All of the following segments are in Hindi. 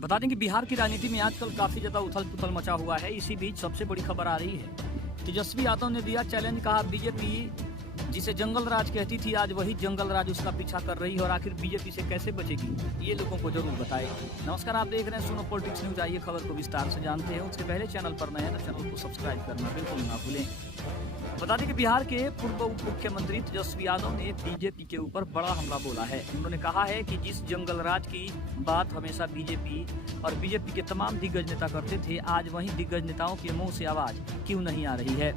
बता दें कि बिहार की राजनीति में आजकल काफी ज्यादा उथल पुथल मचा हुआ है। इसी बीच सबसे बड़ी खबर आ रही है। तेजस्वी यादव ने दिया चैलेंज, कहा बीजेपी जिसे जंगल राज कहती थी आज वही जंगल राज उसका पीछा कर रही है और आखिर बीजेपी से कैसे बचेगी ये लोगों को जरूर बताए। नमस्कार, आप देख रहे हैं सुनो पॉलिटिक्स न्यूज। आइए खबर को विस्तार से जानते हैं। उसके पहले चैनल पर नए हैं तो चैनल को सब्सक्राइब करना बिल्कुल ना भूलें। बता दें कि बिहार के पूर्व उप मुख्यमंत्री तेजस्वी यादव ने बीजेपी के ऊपर बड़ा हमला बोला है। उन्होंने कहा है कि जिस जंगल राज की बात हमेशा बीजेपी और बीजेपी के तमाम दिग्गज नेता करते थे, आज वहीं दिग्गज नेताओं के मुंह से आवाज क्यों नहीं आ रही है।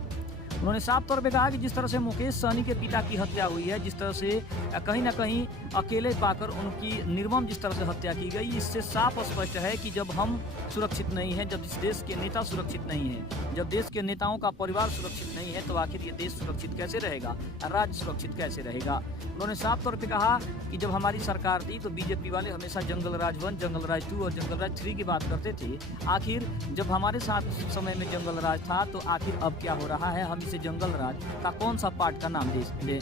उन्होंने साफ तौर पे कहा कि जिस तरह से मुकेश सहनी के पिता की हत्या हुई है, जिस तरह से कहीं ना कहीं अकेले पाकर उनकी निर्मम जिस तरह से हत्या की गई, इससे साफ स्पष्ट है कि जब हम सुरक्षित नहीं हैं, जब इस देश के नेता सुरक्षित नहीं हैं, जब देश के नेताओं का परिवार सुरक्षित नहीं है, तो आखिर ये देश सुरक्षित कैसे रहेगा, राज्य सुरक्षित कैसे रहेगा। उन्होंने साफ तौर पर कहा कि जब हमारी सरकार थी तो बीजेपी वाले हमेशा जंगल राज 1, जंगल राज 2 और जंगल राज 3 की बात करते थे। आखिर जब हमारे साथ उस समय में जंगल राज था तो आखिर अब क्या हो रहा है, हम इसे जंगल राज का कौन सा पार्ट का नाम दे।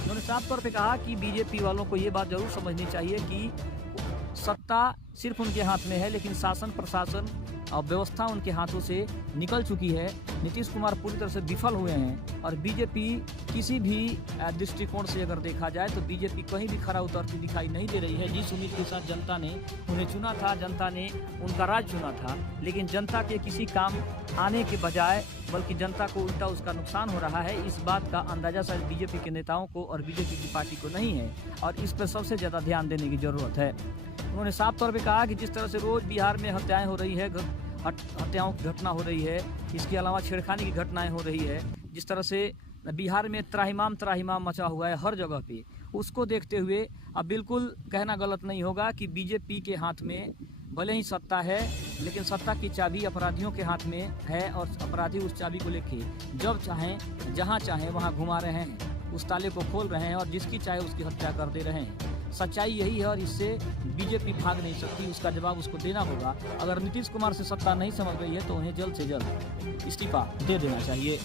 उन्होंने साफ तौर पे कहा कि बीजेपी वालों को ये बात जरूर समझनी चाहिए कि सत्ता सिर्फ उनके हाथ में है, लेकिन शासन प्रशासन और व्यवस्था उनके हाथों से निकल चुकी है। नीतीश कुमार पूरी तरह से विफल हुए हैं और बीजेपी किसी भी दृष्टिकोण से अगर देखा जाए तो बीजेपी कहीं भी खरा उतरती दिखाई नहीं दे रही है। जिस उम्मीद के साथ जनता ने उन्हें चुना था, जनता ने उनका राज चुना था, लेकिन जनता के किसी काम आने के बजाय बल्कि जनता को उल्टा उसका नुकसान हो रहा है। इस बात का अंदाजा शायद बीजेपी के नेताओं को और बीजेपी की पार्टी को नहीं है और इस पर सबसे ज़्यादा ध्यान देने की जरूरत है। उन्होंने साफ तौर पे कहा कि जिस तरह से रोज बिहार में हत्याएं हो रही है, हत्याओं की घटना हो रही है, इसके अलावा छेड़खानी की घटनाएं हो रही है, जिस तरह से बिहार में त्राहिमाम मचा हुआ है हर जगह पे, उसको देखते हुए अब बिल्कुल कहना गलत नहीं होगा कि बीजेपी के हाथ में भले ही सत्ता है, लेकिन सत्ता की चाबी अपराधियों के हाथ में है और अपराधी उस चाबी को लेके जब चाहें जहां चाहें वहां घुमा रहे हैं, उस ताले को खोल रहे हैं और जिसकी चाहे उसकी हत्या कर दे रहे हैं। सच्चाई यही है और इससे बीजेपी भाग नहीं सकती, उसका जवाब उसको देना होगा। अगर नीतीश कुमार से सत्ता नहीं समझ रही है तो उन्हें जल्द से जल्द इस्तीफा दे देना चाहिए।